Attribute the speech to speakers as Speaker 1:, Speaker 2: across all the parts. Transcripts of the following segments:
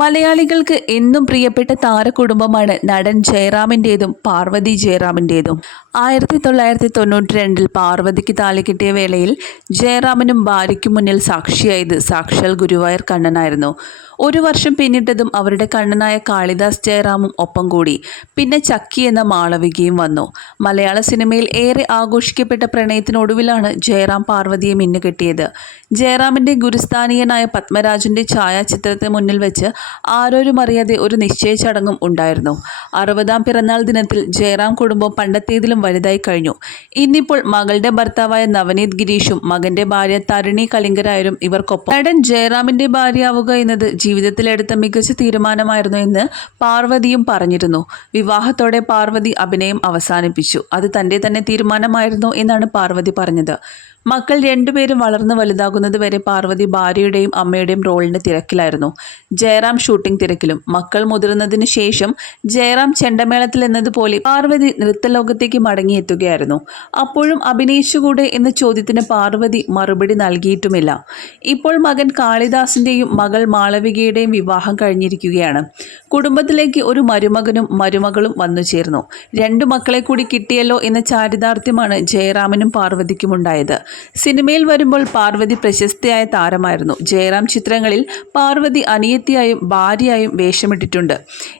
Speaker 1: മലയാളികൾക്ക് എന്നും പ്രിയപ്പെട്ട താരകുടുംബമാണ് നടൻ ജയറാമിന്റേതും പാർവതി ജയറാമിന്റേതും ആയിരത്തി തൊള്ളായിരത്തി തൊണ്ണൂറ്റി രണ്ടിൽ പാർവതിക്ക് താലി കിട്ടിയ വേളയിൽ ജയറാമിനും ഭാര്യയ്ക്കും മുന്നിൽ സാക്ഷിയായത് സാക്ഷാൽ ഗുരുവായൂർ കണ്ണനായിരുന്നു. ഒരു വർഷം പിന്നിട്ടതും അവരുടെ കണ്ണനായ കാളിദാസ് ജയറാമും ഒപ്പം കൂടി. പിന്നെ ചക്കി എന്ന മാളവികയും വന്നു. മലയാള സിനിമയിൽ ഏറെ ആഘോഷിക്കപ്പെട്ട പ്രണയത്തിനൊടുവിലാണ് ജയറാം പാർവതിയെ മിന്നുകെട്ടിയത്. ജയറാമിന്റെ ഗുരുസ്ഥാനീയനായ പത്മരാജന്റെ ഛായാചിത്രത്തെ മുന്നിൽ വെച്ച് ആരോരും അറിയാതെ ഒരു നിശ്ചയ ചടങ്ങും ഉണ്ടായിരുന്നു. അറുപതാം പിറന്നാൾ ദിനത്തിൽ ജയറാം കുടുംബം പണ്ടത്തേതിലും വലുതായി കഴിഞ്ഞു. ഇന്നിപ്പോൾ മകളുടെ ഭർത്താവായ നവനീത് ഗിരീഷും മകന്റെ ഭാര്യ തരുണി കലിംഗരായരും ഇവർക്കൊപ്പം. നടൻ ജയറാമിന്റെ ഭാര്യയാവുക എന്നത് ജീവിതത്തിലെടുത്ത മികച്ച തീരുമാനമായിരുന്നു എന്ന് പാർവതിയും പറഞ്ഞിരുന്നു. വിവാഹത്തോടെ പാർവതി അഭിനയം അവസാനിപ്പിച്ചു. അത് തന്റെ തന്നെ തീരുമാനമായിരുന്നു എന്നാണ് പാർവതി പറഞ്ഞത്. മക്കൾ രണ്ടുപേരും വളർന്നു വലുതാകുന്നത് വരെ പാർവതി ഭാര്യയുടെയും അമ്മയുടെയും റോളിന് തിരക്കിലായിരുന്നു. ജയറാം ഷൂട്ടിംഗ് തിരക്കിലും. മക്കൾ മുതിർന്നതിന് ശേഷം ജയറാം ചെണ്ടമേളത്തിൽ എന്നതുപോലെ പാർവതി നൃത്തലോകത്തേക്ക് മടങ്ങിയെത്തുകയായിരുന്നു. അപ്പോഴും അഭിനയിച്ചുകൂടെ എന്ന ചോദ്യത്തിന് പാർവതി മറുപടി നൽകിയിട്ടുമില്ല. ഇപ്പോൾ മകൻ കാളിദാസിന്റെയും മകൾ മാളവികയുടെയും വിവാഹം കഴിഞ്ഞിരിക്കുകയാണ്. കുടുംബത്തിലേക്ക് ഒരു മരുമകനും മരുമകളും വന്നു ചേർന്നു. രണ്ടു മക്കളെ കൂടി കിട്ടിയല്ലോ എന്ന ചാരിതാർത്ഥ്യമാണ് ജയറാമിനും പാർവതിക്കും ഉണ്ടായത് സിനിമയിൽ വരുമ്പോൾ പാർവതി പ്രശസ്തയായ താരമായിരുന്നു. ജയറാം ചിത്രങ്ങളിൽ പാർവതി അനിയത്തിയായും ഭാര്യയായും വേഷമിട്ടിട്ടുണ്ട്.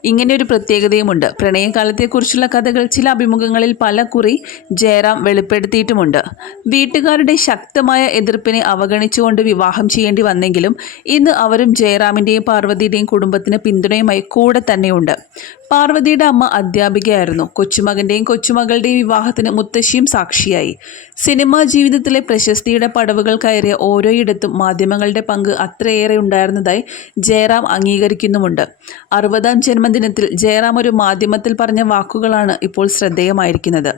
Speaker 1: ഇങ്ങനെയൊരു പ്രത്യേകതയുമുണ്ട്. പ്രണയകാലത്തെക്കുറിച്ചുള്ള കഥകൾ ചില അഭിമുഖങ്ങളിൽ പല കുറി ജയറാം വെളിപ്പെടുത്തിയിട്ടുമുണ്ട്. വീട്ടുകാരുടെ ശക്തമായ എതിർപ്പിനെ അവഗണിച്ചുകൊണ്ട് വിവാഹം ചെയ്യേണ്ടി വന്നെങ്കിലും ഇന്ന് അവരും ജയറാമിന്റെയും പാർവതിയുടെയും കുടുംബത്തിന് പിന്തുണയുമായി കൂടെ തന്നെയുണ്ട്. പാർവതിയുടെ അമ്മ അധ്യാപികയായിരുന്നു. കൊച്ചുമകന്റെയും കൊച്ചുമകളുടെയും വിവാഹത്തിന് മുത്തശ്ശിയും സാക്ഷിയായി. സിനിമാ ജീവിതത്തിലെ പ്രശസ്തിയുടെ പടവുകൾ കയറിയ ഓരോയിടത്തും മാധ്യമങ്ങളുടെ പങ്ക് അത്രയേറെ ഉണ്ടായിരുന്നതായി ജയറാം അംഗീകരിക്കുന്നുമുണ്ട്. അറുപതാം ജന്മദിനത്തിൽ ജയറാം ഒരു മാധ്യമത്തിൽ പറഞ്ഞ വാക്കുകളാണ് ഇപ്പോൾ ശ്രദ്ധേയമായിരിക്കുന്നത്.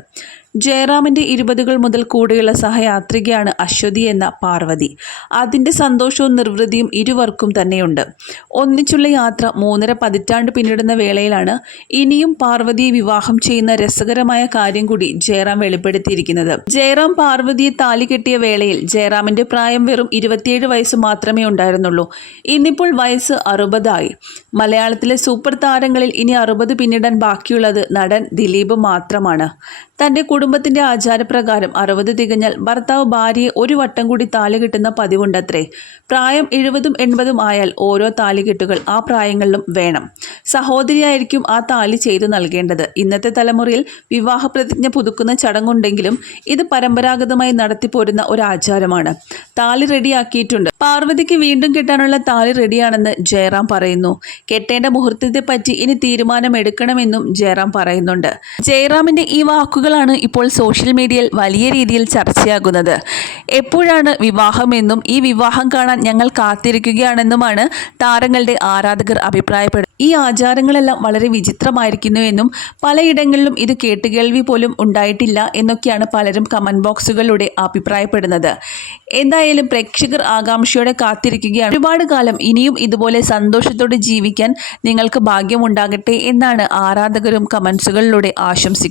Speaker 1: ജയറാമിന്റെ ഇരുപതുകൾ മുതൽ കൂടെയുള്ള സഹയാത്രികയാണ് അശ്വതി എന്ന പാർവതി. അതിന്റെ സന്തോഷവും നിർവൃതിയും ഇരുവർക്കും തന്നെയുണ്ട്. ഒന്നിച്ചുള്ള യാത്ര മൂന്നര പതിറ്റാണ്ട് പിന്നിടുന്ന വേളയിലാണ് ഇനിയും പാർവതിയെ വിവാഹം ചെയ്യുന്ന രസകരമായ കാര്യം കൂടി ജയറാം വെളിപ്പെടുത്തിയിരിക്കുന്നത്. ജയറാം പാർവതിയെ താലി കെട്ടിയ വേളയിൽ ജയറാമിന്റെ പ്രായം വെറും ഇരുപത്തിയേഴ് വയസ്സ് മാത്രമേ ഉണ്ടായിരുന്നുള്ളൂ. ഇന്നിപ്പോൾ വയസ്സ് അറുപതായി. മലയാളത്തിലെ സൂപ്പർ താരങ്ങളിൽ ഇനി അറുപത് പിന്നിടാൻ ബാക്കിയുള്ളത് നടൻ ദിലീപ് മാത്രമാണ്. തന്റെ കുടുംബത്തിന്റെ ആചാരപ്രകാരം അറുപത് തികഞ്ഞാൽ ഭർത്താവ് ഭാര്യയെ ഒരു വട്ടം കൂടി താലി കിട്ടുന്ന പതിവുണ്ടത്രേ. പ്രായം എഴുപതും എൺപതും ആയാൽ ഓരോ താലികെട്ടുകൾ ആ പ്രായങ്ങളിലും വേണം. സഹോദരിയായിരിക്കും ആ താലി ചെയ്തു നൽകേണ്ടത്. ഇന്നത്തെ തലമുറയിൽ വിവാഹ പ്രതിജ്ഞ പുതുക്കുന്ന ചടങ്ങുണ്ടെങ്കിലും ഇത് പരമ്പരാഗതമായി നടത്തിപ്പോരുന്ന ഒരു ആചാരമാണ് താലി റെഡിയാക്കിയിട്ടുണ്ട്. പാർവതിക്ക് വീണ്ടും കെട്ടാനുള്ള താളി റെഡിയാണെന്ന് ജയറാം പറയുന്നു. കെട്ടേണ്ട മുഹൂർത്തത്തെപ്പറ്റി ഇനി തീരുമാനമെടുക്കണമെന്നും ജയറാം പറയുന്നുണ്ട്. ജയറാമിന്റെ ഈ വാക്കുകളാണ് ഇപ്പോൾ സോഷ്യൽ മീഡിയയിൽ വലിയ രീതിയിൽ ചർച്ചയാകുന്നത്. എപ്പോഴാണ് വിവാഹമെന്നും ഈ വിവാഹം കാണാൻ ഞങ്ങൾ കാത്തിരിക്കുകയാണെന്നുമാണ് താരങ്ങളുടെ ആരാധകർ അഭിപ്രായപ്പെടുന്നത്. ഈ ആചാരങ്ങളെല്ലാം വളരെ വിചിത്രമായിരിക്കുന്നുവെന്നും പലയിടങ്ങളിലും ഇത് കേട്ടുകേൾവി പോലും ഉണ്ടായിട്ടില്ല എന്നൊക്കെയാണ് പലരും കമന്റ് ബോക്സുകളിലൂടെ അഭിപ്രായപ്പെടുന്നത്. എന്തായാലും പ്രേക്ഷകർ ആകാംക്ഷയോടെ കാത്തിരിക്കുകയാണ്. ഒരുപാട് കാലം ഇനിയും ഇതുപോലെ സന്തോഷത്തോടെ ജീവിക്കാൻ നിങ്ങൾക്ക് ഭാഗ്യമുണ്ടാകട്ടെ എന്നാണ് ആരാധകരും കമൻസുകളിലൂടെ ആശംസിക്കുന്നത്